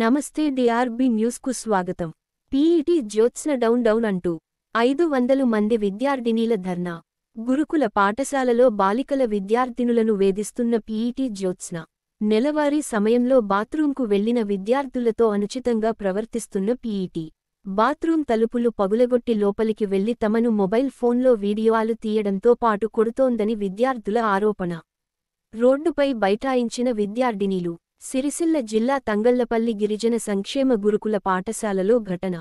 నమస్తే DRB news కు స్వాగతం. పీఈటీ జ్యోత్స్న డౌన్ అంటూ 500 మంది విద్యార్థినీల ధర్నా. గురుకుల పాఠశాలలో బాలికల విద్యార్థినులను వేధిస్తున్న పీఈటీ జ్యోత్స్న. నెలవారీ సమయంలో బాత్రూంకు వెళ్లిన విద్యార్థులతో అనుచితంగా ప్రవర్తిస్తున్న పీఈటీ. బాత్రూం తలుపులు పగులగొట్టి లోపలికి వెళ్లి తమను మొబైల్ ఫోన్లో వీడియోలు తీయడంతో పాటు కొడుతోందని విద్యార్థుల ఆరోపణ. రోడ్డుపై బైఠాయించిన విద్యార్థినీలు. సిరిసిల్ల జిల్లా తంగళ్లపల్లి గిరిజన సంక్షేమ గురుకుల పాఠశాలలో ఘటన.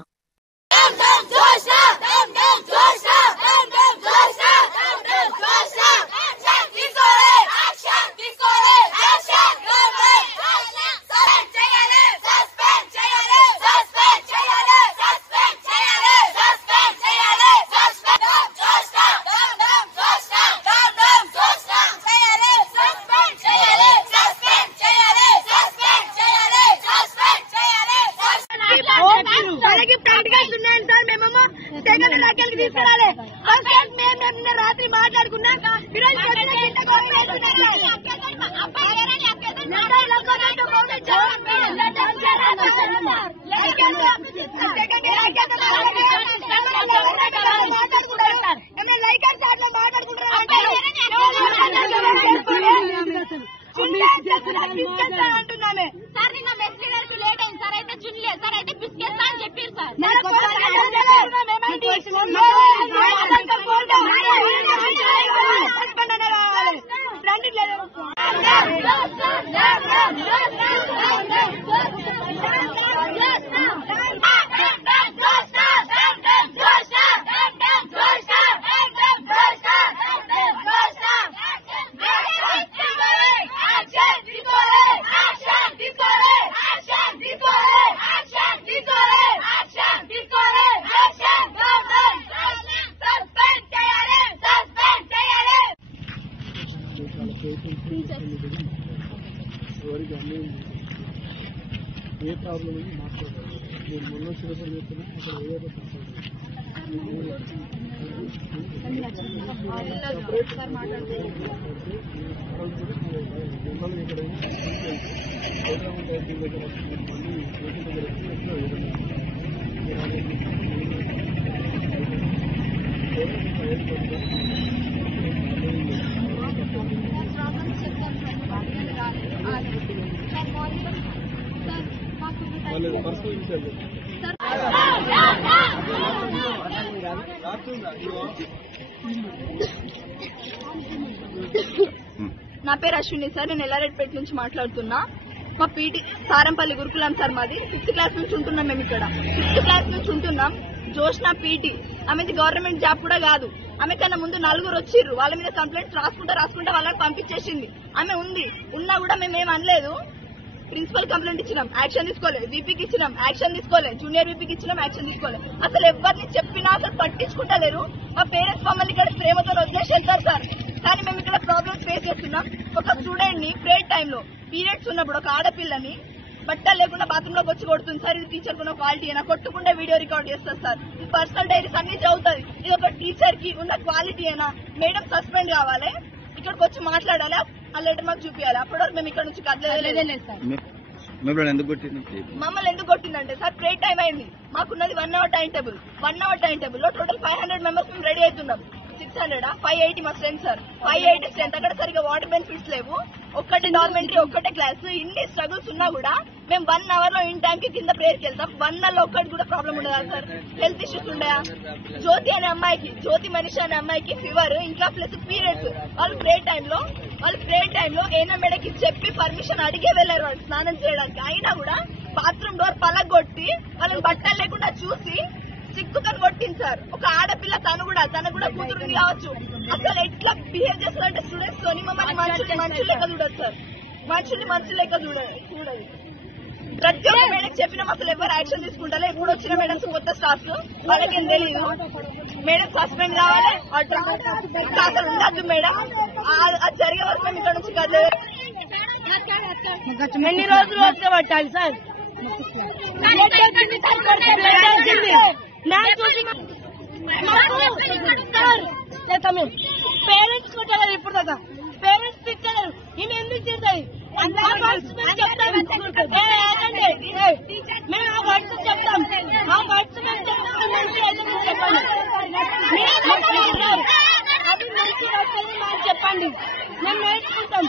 రాత్రి మాట్లాడుకున్నా అంటున్నామే సార్. నిన్న మెస్లీడర్ లేట్ అయింది సార్, అయితే చున్లేదు సార్, అయితే బిస్కెట్ అని చెప్పారు సార్. ఏ ప్రాబ్లం అని మాట్లాడాలి. నేను మొన్న సిలబస్ చెప్తున్నా అక్కడ ఏదో నా పేరు అశ్విని సార్, నేను ఎల్లారెడ్డిపేట నుంచి మాట్లాడుతున్నా. మా పీటీ సారంపల్లి గురుకులం సార్ మాది. 6th క్లాస్ నుంచి ఉంటున్నాం మేము ఇక్కడ. 6th క్లాస్ నుంచి ఉంటున్నాం. జోష్నా పీటీ, ఆమెది గవర్నమెంట్ జాబ్ కూడా కాదు. ఆమె కన్నా ముందు 4 వచ్చిర్రు, వాళ్ళ మీద కంప్లైంట్స్ రాసుకుంటా వాళ్ళని పంపించేసింది. ఆమె ఉన్నా కూడా మేమేం అనలేదు. ప్రిన్సిపల్ కంప్లైంట్ ఇచ్చినాం, యాక్షన్ తీసుకోలేదు. వీపీకి ఇచ్చినాం, యాక్షన్ తీసుకోలేదు. జూనియర్ వీపీకి ఇచ్చినాం, యాక్షన్ తీసుకోలేదు. అసలు ఎవరిని చెప్పినా అసలు పట్టించుకుంటలేరు. మా పేరెంట్స్ మమ్మల్ని ఇక్కడ ప్రేమతో వదిలేసి వెళ్తారు సార్. కానీ మేము ఇక్కడ ప్రాబ్లమ్స్ ఫేస్ చేస్తున్నాం. ఒక స్టూడెంట్ ని ప్రేయర్ టైంలో పీరియడ్స్ ఉన్నప్పుడు ఒక ఆడపిల్లని బట్టలు లేకుండా బాత్రూమ్ లోకి వచ్చి కొడుతుంది సార్. ఇది టీచర్ కున్న క్వాలిటీ అయినా, కొట్టుకుంటే వీడియో రికార్డ్ చేస్తారు సార్. ఇది పర్సనల్ డైరీస్ అన్ని చదువుతుంది. ఇది ఒక టీచర్ కి ఉన్న క్వాలిటీ అయినా. మేడం సస్పెండ్ కావాలి, ఇక్కడికి వచ్చి మాట్లాడాలి, ఆ లెటర్ మాకు చూపించాలి. అప్పటి వరకు మేము ఇక్కడ నుంచి కదలేదు సార్. మమ్మల్ని ఎందుకు కొట్టిందంటే సార్, ప్రేయర్ టైం అయింది. మాకున్నది 1 hour time table. 1 hour time table లో టోటల్ 500 మెంబర్స్ మేము రెడీ అవుతున్నాం. 600 580 మా స్ట్రెంత్ సార్. 580 స్ట్రెంత్. అక్కడ సరిగా వాటర్ బెనిఫిట్స్ లేవు. ఒక్కటే డార్మెంటరీ, ఒక్కటే క్లాస్. ఇన్ని స్ట్రగుల్స్ ఉన్నా కూడా మేము 1 hour లో ఇన్ టైం కి కింద ప్రేయర్కి వెళ్తాం. 1 hour లో ఒక్కటి కూడా ప్రాబ్లం ఉండదా సార్? హెల్త్ ఇష్యూస్ ఉండయా? జ్యోతి అనే అమ్మాయికి, జ్యోతి మనిషి అనే అమ్మాయికి ఫీవర్, ఇంకా ప్లస్ పీరియడ్స్. వాళ్ళు ప్రేయర్ టైంలో ఏనా మేడకి చెప్పి పర్మిషన్ అడిగే వెళ్లారు వాళ్ళు స్నానం చేయడానికి. అయినా కూడా బాత్రూమ్ డోర్ పలగొట్టి వాళ్ళని బట్టలు లేకుండా చూసి సిగ్గుకని కొట్టింది సార్. ఒక ఆడపిల్ల, తను కూడా కూతురుంది కావచ్చు. అసలు ఎట్లా బిహేవ్ చేస్తారంటే స్టూడెంట్స్ తోని మమ్మల్ని మనుషులు లెక్క చూడదు సార్. మనుషులు లెక్క చూడదు. ప్రతి ఒక్క మేడం చెప్పినాం, అసలు ఎవరు యాక్షన్ తీసుకుంటారో. ఇప్పుడు వచ్చిన మేడమ్స్ కొత్త స్టాఫ్, వాళ్ళకేం తెలియదు. మేడం సస్పెండ్ కావాలి, అసలు ఉండద్దు మేడం. అది జరిగే వరకు మేము ఇక్కడ నుంచి కదలేదు. ఎన్ని రోజులు వస్తే పట్టాలి సార్? పేరెంట్స్ కొట్టలేదు ఇప్పుడు దాకా. పేరెంట్స్ తిట్టలేదు. ఈమె ఎందుకు తిడతాయి? మేము ఆ వర్డ్స్ చెప్తాం, ఆ వర్డ్స్ మేము చెప్తాం. మంచి అయితే మీరు చెప్పండి, అది మంచి వస్తుంది మాకు చెప్పండి, మేము నేర్చుకుంటాం.